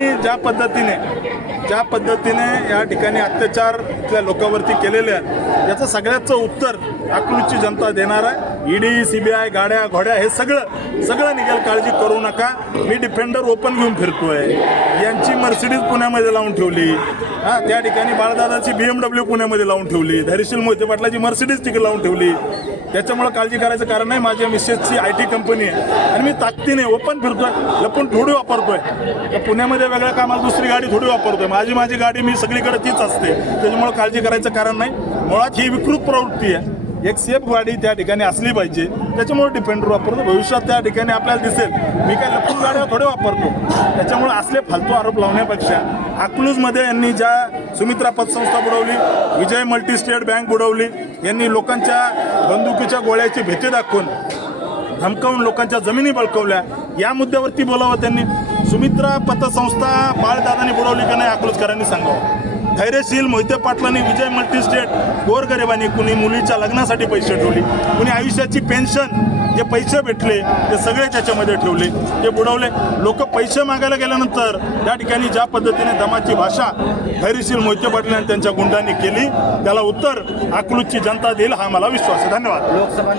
ज्या पद्धतीने ज्या पद्धतीने या ठिकाणी अत्याचार इथल्या लोकांवरती केलेले आहेत याचं सगळ्याचं उत्तर अकलूजची जनता देणार आहे. ईडी सीबीआय गाड्या घोड्या हे सगळं सगळं निघेल काळजी करू नका. मी डिफेंडर ओपन घेऊन फिरतोय. यांची मर्सिडीज पुण्यामध्ये लावून ठेवली. हा त्या ठिकाणी बाळदादाची बीएमडब्ल्यू पुण्यामध्ये लावून ठेवली. धैर्यशील मोहिते पाटलाची मर्सिडीज तिकडे लावून ठेवली. त्याच्यामुळे काळजी करायचं कारण नाही. माझ्या मिसेसची आय टी कंपनी आहे. आणि मी ताकदीने ओपन फिरतोय. लपून थोडी वापरतोय. तर पुण्यामध्ये वेगळ्या कामाला दुसरी गाडी थोडी वापरतोय. माझी माझी गाडी मी सगळीकडे तीच असते. त्याच्यामुळे काळजी करायचं कारण नाही. मुळात ही विकृत प्रवृत्ती आहे. एक सेफ गाडी त्या ठिकाणी असली पाहिजे. त्याच्यामुळे डिपेंडर वापरतो. भविष्यात त्या ठिकाणी आपल्याला दिसेल. मी काय लपून गाड्या थोडे वापरतो. त्याच्यामुळे असले फालतू आरोप लावण्यापेक्षा अकलूजमध्ये यांनी ज्या सुमित्रा पतसंस्था बुडवली विजय मल्टी स्टेट बँक बुडवली यांनी लोकांच्या बंदुकीच्या गोळ्याची भीती दाखवून धमकावून लोकांच्या जमिनी बळकवल्या या मुद्द्यावरती बोलावं त्यांनी. सुमित्रा पतसंस्था बाळदादांनी बुडवली का नाही अकलूजकरांनी सांगावं. धैर्यशील मोहिते पाटलांनी विजय मल्टी स्टेट गोरगरिबांनी कुणी मुलीच्या लग्नासाठी पैसे ठेवले कुणी आयुष्याची पेन्शन जे पैसे भेटले ते सगळे त्याच्यामध्ये ठेवले ते बुडवले. लोक पैसे मागायला गेल्यानंतर त्या ठिकाणी ज्या पद्धतीने दमाची भाषा धैर्यशील मोहिते पाटील आणि त्यांच्या गुंडांनी केली त्याला उत्तर अकलूजची जनता देईल हा मला विश्वास आहे. धन्यवाद. लोकसभा